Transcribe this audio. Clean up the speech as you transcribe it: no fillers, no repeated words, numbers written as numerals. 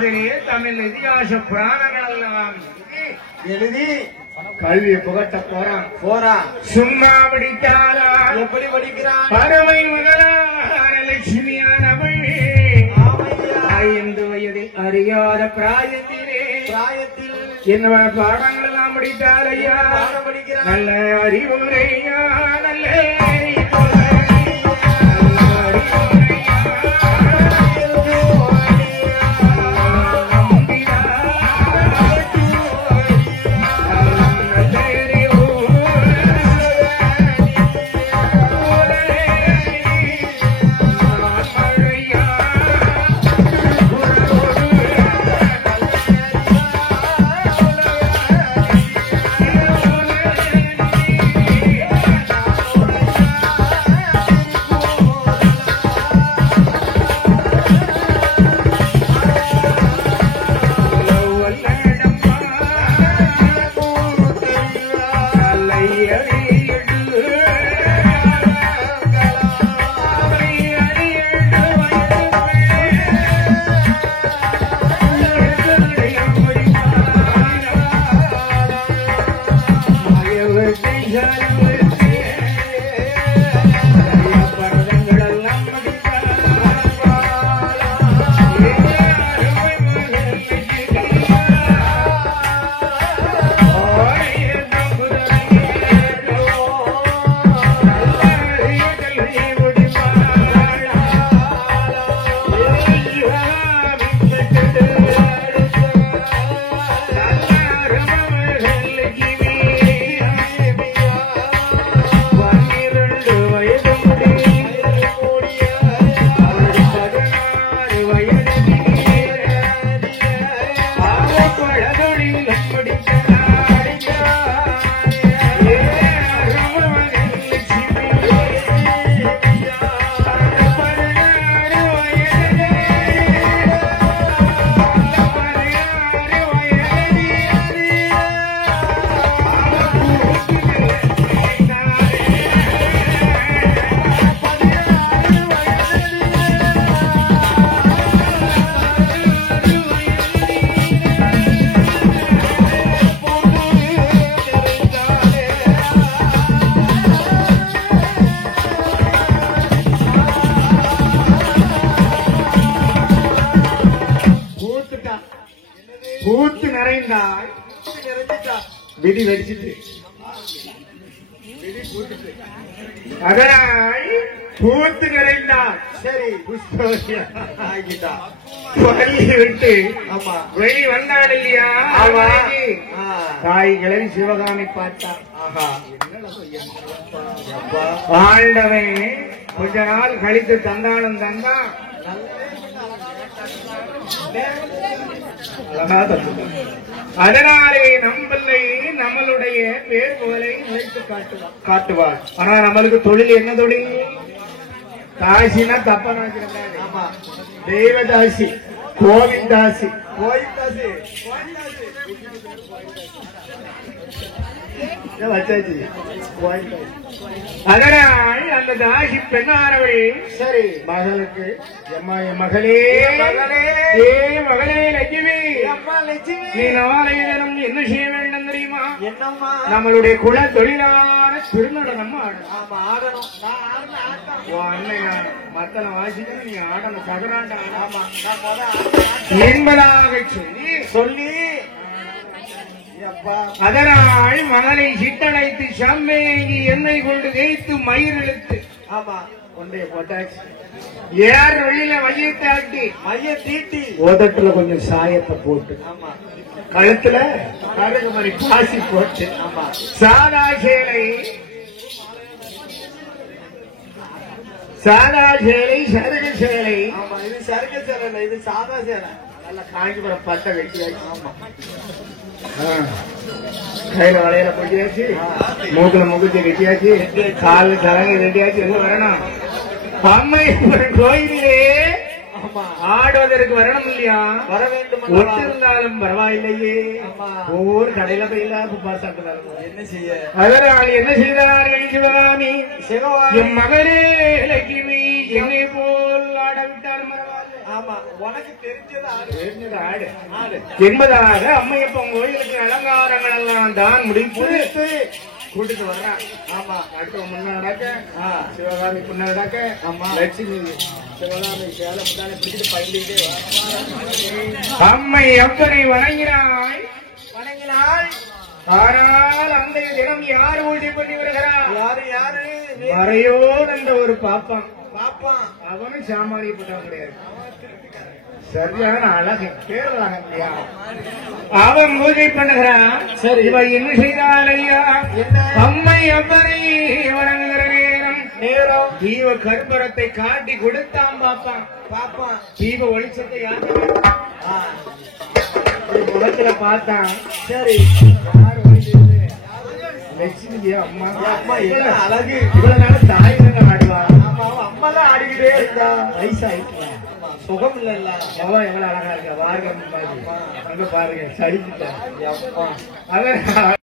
தமிழ் இதிகாச புராணங்கள் எல்லாம் எழுதி கல்வி புகட்ட போறான் சும்மா படித்தாரா எப்படி படிக்கிறான் பறவை மகளான லட்சுமியானவள் 5 வயதில் அறியாத பிராயத்தில் என்ன பாடங்கள் எல்லாம் படித்தார் ஐயா நல்ல அறிவுரையா நல்ல பூத்து நிறைந்தால் விதி வெடிச்சிட்டு அதனால் பூத்து நிறைந்தால் சரி பள்ளியை விட்டு வெளி வந்தாள் இல்லையா தாய் கிளவி சிவகாமி பார்த்தா ஆண்டவன் கொஞ்ச நாள் கழித்து தந்தாலும் தந்தா அதனாலே நம்மளை நம்மளுடைய பேர் புகழை நினைத்து காட்டுவார். ஆனா நம்மளுக்கு தொழில் என்ன தொழில்? தாசினா தப்பா தெய்வதாசி கோவிந்தாசி வச்சாச்சு. அதனால் அந்த தாசி பெண்ணானவள் சரி மகளுக்கு மகளே மகளே லட்சுமி நீ நாளைய தினம் என்ன செய்ய வேண்டும் தெரியுமா? நம்மளுடைய குல தொழிலான திருநடனம் ஆடணும். மத்தன வாசிக்கணும், நீ ஆடணும், சகராண்ட என்பதாக சொல்லி அதனால் மகளை சிட்டடைத்து சம்மேங்கி எண்ணெய் கொண்டு தேய்த்து மயிர் இழுத்து கொண்டைய போட்டாச்சு. ஏர் வழியில மைய தீட்டி உதட்டுல கொஞ்சம் சாயத்தை போட்டு கழுத்துல கழுகு மாதிரி பாசி போட்டு சாதா சேலை சருகு சேலை. இது சருகு சேலை, இது சாதா சேலை. நல்ல காஞ்சிபுரம் பட்டை வெட்டியாச்சு. கையில வளையல போட்டியாச்சு, மூக்குல முகுத்தி வெட்டியாச்சு, கால சலங்கை வெட்டியாச்சு. எங்க வரணும்? அம்மை கோயிலே ஆடுவதற்கு வரணும் இல்லையா? வர வேண்டும். ஒட்டிருந்தாலும் பரவாயில்லையே. ஒவ்வொரு கடையில போயில பார்த்தாங்க. என்ன செய்ய? அதனால் என்ன செய்தார்கள் சிவகாமி? என் மகனே லட்சுமி என்னை போல் ஆடவிட்டால் ஆமா உனக்கு தெரிஞ்சது ஆடு என்பதாக அம்மையப்பன் கோயிலுக்கு அலங்காரங்கள் எல்லாம் தான் முடித்து கூட்டிட்டு வர்றான். ஆமா அடுத்த முன்ன நடக்க சிவகாமி புண்ண நடக்க ஆமா லட்சுமி சிவகாமி சேலை முன்னாலே பிடிச்சிட்டு பள்ளிட்டு அம்மை அப்பனை வணங்கினாள். ஆனால் அந்த தினம் யார் ஊட்டி பண்ணி வருகிறார்? யாரு மறையோடு அந்த ஒரு பாப்பான் அவனும் சாமானியப்பட்டான் கிடையாது. சரியான அழகு பேரழகா அவன் பூஜை பண்ணுகிறான். சரி இவ என்ன செய்தால் ஐயா? அம்மை அப்பனை வணங்குகிற நேரம் தீப கற்பூரத்தை காட்டி கொடுத்தான் பாப்பான். தீப ஒளிச்சத்தை யாரு முகத்துல பார்த்தான். சரி யார் லட்சுமி அம்மா அழகு இவ்வளவு நாள் தாய்கள் ஆடுவா. அம்மா தான் ஆடிக்கிட்டே இருந்தா. வயசாயிட்டு சுகம் இல்ல அவன் எவ்வளவு அழகா இருக்கா. வாருங்க அங்க பாருங்க சரிக்கிட்ட